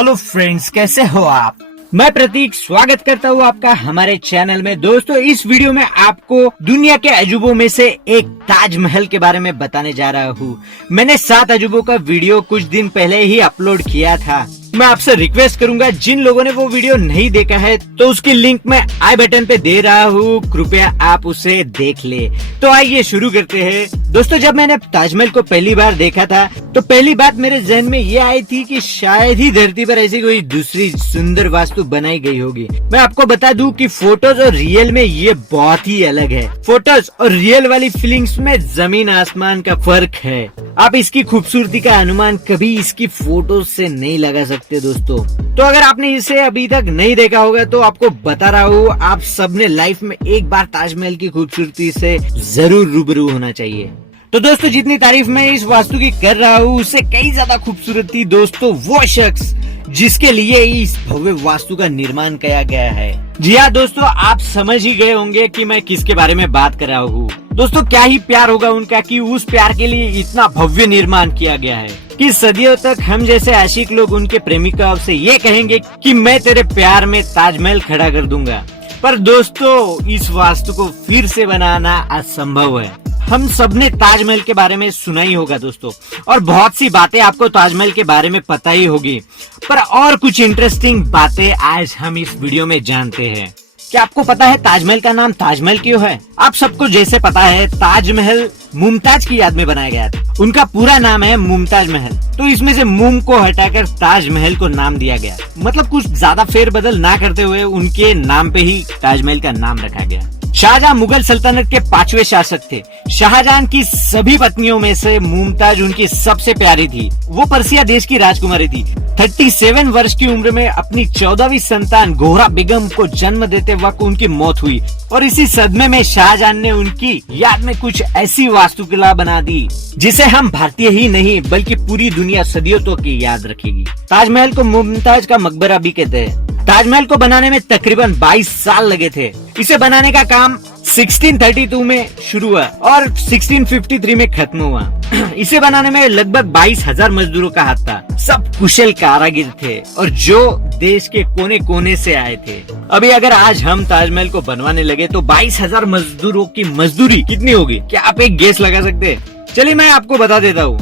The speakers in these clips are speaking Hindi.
हेलो फ्रेंड्स, कैसे हो आप? मैं प्रतीक स्वागत करता हूँ आपका हमारे चैनल में। दोस्तों, इस वीडियो में आपको दुनिया के अजूबों में से एक ताजमहल के बारे में बताने जा रहा हूँ। मैंने 7 अजूबों का वीडियो कुछ दिन पहले ही अपलोड किया था। मैं आपसे रिक्वेस्ट करूंगा, जिन लोगों ने वो वीडियो नहीं देखा है तो उसकी लिंक मैं आई बटन पे दे रहा हूँ, कृपया आप उसे देख ले। तो आइए शुरू करते हैं। दोस्तों, जब मैंने ताजमहल को पहली बार देखा था तो पहली बात मेरे जहन में ये आई थी कि शायद ही धरती पर ऐसी कोई दूसरी सुंदर वास्तु बनाई गई होगी। मैं आपको बता दूं कि फोटोज और रियल में ये बहुत ही अलग है। फोटोज और रियल वाली फीलिंग्स में जमीन आसमान का फर्क है। आप इसकी खूबसूरती का अनुमान कभी इसकी फोटोज से नहीं लगा सकते दोस्तों। तो अगर आपने इसे अभी तक नहीं देखा होगा तो आपको बता रहा हूँ, आप सबने लाइफ में एक बार ताजमहल की खूबसूरती से जरूर रूबरू होना चाहिए। तो दोस्तों, जितनी तारीफ मैं इस वास्तु की कर रहा हूँ उससे कई ज्यादा खूबसूरत थी दोस्तों वो शख्स जिसके लिए इस भव्य वास्तु का निर्माण किया गया है। जी हाँ दोस्तों, आप समझ ही गए होंगे कि मैं किसके बारे में बात कर रहा हूँ। दोस्तों, क्या ही प्यार होगा उनका कि उस प्यार के लिए इतना भव्य निर्माण किया गया है कि सदियों तक हम जैसे आशिक लोग उनके प्रेमिका से ये कहेंगे कि मैं तेरे प्यार में ताजमहल खड़ा कर दूंगा। पर दोस्तों, इस वास्तु को फिर से बनाना असंभव है। हम सबने ताजमहल के बारे में सुना ही होगा दोस्तों, और बहुत सी बातें आपको ताजमहल के बारे में पता ही होगी। पर और कुछ इंटरेस्टिंग बातें आज हम इस वीडियो में जानते हैं। क्या आपको पता है ताजमहल का नाम ताजमहल क्यों है? आप सबको जैसे पता है, ताजमहल मुमताज की याद में बनाया गया था। उनका पूरा नाम है मुमताज महल, तो इसमें से मुम को हटाकर ताजमहल को नाम दिया गया। मतलब कुछ ज्यादा फेरबदल ना करते हुए उनके नाम पे ही ताजमहल का नाम रखा गया। शाहजहां मुगल सल्तनत के 5वें शासक थे। शाहजहां की सभी पत्नियों में से मुमताज उनकी सबसे प्यारी थी। वो पर्सिया देश की राजकुमारी थी। 37 वर्ष की उम्र में अपनी 14वीं संतान गोहरा बेगम को जन्म देते वक्त उनकी मौत हुई, और इसी सदमे में शाहजहां ने उनकी याद में कुछ ऐसी वास्तुकला बना दी जिसे हम भारतीय ही नहीं बल्कि पूरी दुनिया सदियों तक की याद रखेगी। ताजमहल को मुमताज का मकबरा भी कहते हैं। ताजमहल को बनाने में तकरीबन 22 साल लगे थे। इसे बनाने का काम 1632 में शुरू हुआ और 1653 में खत्म हुआ। इसे बनाने में लगभग 22,000 मजदूरों का हाथ था। सब कुशल कारीगर थे और जो देश के कोने कोने से आए थे। अभी अगर आज हम ताजमहल को बनवाने लगे तो 22,000 मजदूरों की मजदूरी कितनी होगी? क्या आप एक गेस लगा सकते हैं? चलिए मैं आपको बता देता हूँ।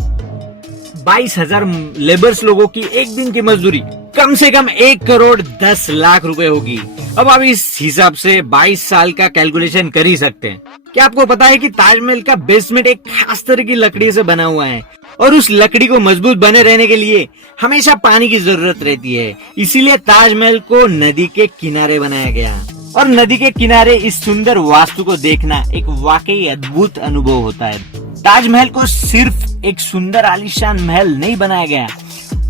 22,000 लेबर्स लोगों की एक दिन की मजदूरी कम से कम 1,10,00,000 रुपए होगी। अब आप इस हिसाब से 22 साल का कैलकुलेशन कर ही सकते हैं। क्या आपको पता है कि ताजमहल का बेसमेंट एक खास तरह की लकड़ी से बना हुआ है, और उस लकड़ी को मजबूत बने रहने के लिए हमेशा पानी की जरूरत रहती है। इसीलिए ताजमहल को नदी के किनारे बनाया गया, और नदी के किनारे इस सुंदर वास्तु को देखना एक वाकई अद्भुत अनुभव होता है। ताजमहल को सिर्फ एक सुंदर आलीशान महल नहीं बनाया गया,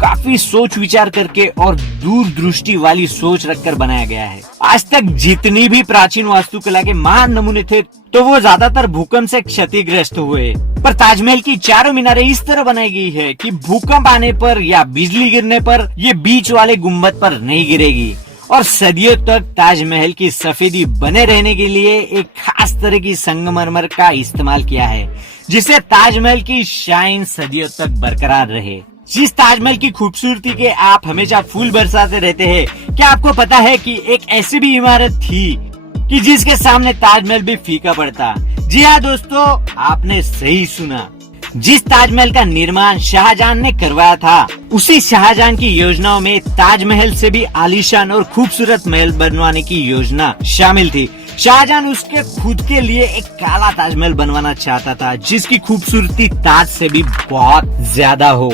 काफी सोच विचार करके और दूरदृष्टि वाली सोच रखकर बनाया गया है। आज तक जितनी भी प्राचीन वास्तुकला के महान नमूने थे तो वो ज्यादातर भूकंप से क्षतिग्रस्त हुए, पर ताजमहल की चारों मीनारें इस तरह बनाई गई है कि भूकंप आने पर या बिजली गिरने पर ये बीच वाले गुम्बद पर नहीं गिरेगी। और सदियों तक ताजमहल की सफेदी बने रहने के लिए एक खास तरह की संगमरमर का इस्तेमाल किया है, जिससे ताजमहल की शाइन सदियों तक बरकरार रहे। जिस ताजमहल की खूबसूरती के आप हमेशा फूल बरसाते रहते हैं, क्या आपको पता है कि एक ऐसी भी इमारत थी कि जिसके सामने ताजमहल भी फीका पड़ता? जी हाँ दोस्तों, आपने सही सुना। जिस ताजमहल का निर्माण शाहजहां ने करवाया था, उसी शाहजहां की योजनाओं में ताजमहल से भी आलीशान और खूबसूरत महल बनवाने की योजना शामिल थी। शाहजहां उसके खुद के लिए एक काला ताजमहल बनवाना चाहता था, जिसकी खूबसूरती ताज से भी बहुत ज्यादा हो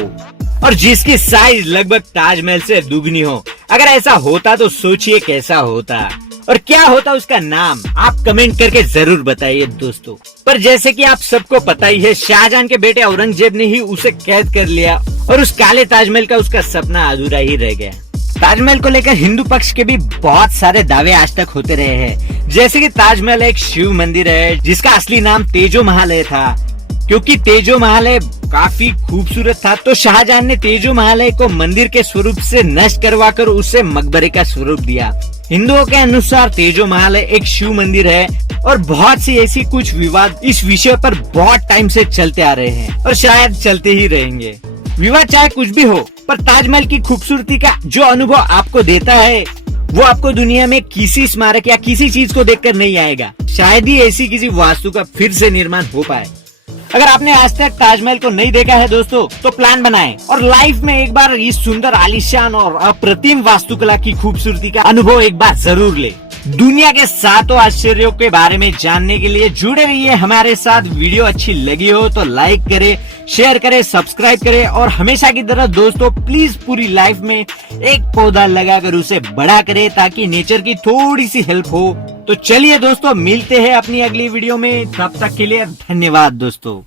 और जिसकी साइज लगभग ताजमहल से दुगनी हो। अगर ऐसा होता तो सोचिए कैसा होता, और क्या होता उसका नाम? आप कमेंट करके जरूर बताइए दोस्तों। पर जैसे कि आप सबको पता ही है, शाहजहां के बेटे औरंगजेब ने ही उसे कैद कर लिया और उस काले ताजमहल का उसका सपना अधूरा ही रह गया। ताजमहल को लेकर हिंदू पक्ष के भी बहुत सारे दावे आज तक होते रहे हैं, जैसे कि ताजमहल एक शिव मंदिर है जिसका असली नाम तेजो महालय था। क्योंकि तेजो महालय काफी खूबसूरत था तो शाहजहां ने तेजो महालय को मंदिर के स्वरूप से नष्ट करवाकर उसे मकबरे का स्वरूप दिया। हिंदुओं के अनुसार तेजो महालय एक शिव मंदिर है, और बहुत सी ऐसी कुछ विवाद इस विषय पर बहुत टाइम से चलते आ रहे हैं और शायद चलते ही रहेंगे। विवाह चाहे कुछ भी हो, पर ताजमहल की खूबसूरती का जो अनुभव आपको देता है वो आपको दुनिया में किसी स्मारक या किसी चीज को देखकर नहीं आएगा। शायद ही ऐसी किसी वास्तु का फिर से निर्माण हो पाए। अगर आपने आज तक ताजमहल को नहीं देखा है दोस्तों, तो प्लान बनाएं और लाइफ में एक बार इस सुंदर आलीशान और अप्रतिम वास्तुकला की खूबसूरती का अनुभव एक बार जरूर ले। दुनिया के 7 आश्चर्यों के बारे में जानने के लिए जुड़े रहिए हमारे साथ। वीडियो अच्छी लगी हो तो लाइक करें, शेयर करें, सब्सक्राइब करें और हमेशा की तरह दोस्तों प्लीज पूरी लाइफ में एक पौधा लगाकर उसे बड़ा करें ताकि नेचर की थोड़ी सी हेल्प हो। तो चलिए दोस्तों, मिलते हैं अपनी अगली वीडियो में। तब तक के लिए धन्यवाद दोस्तों।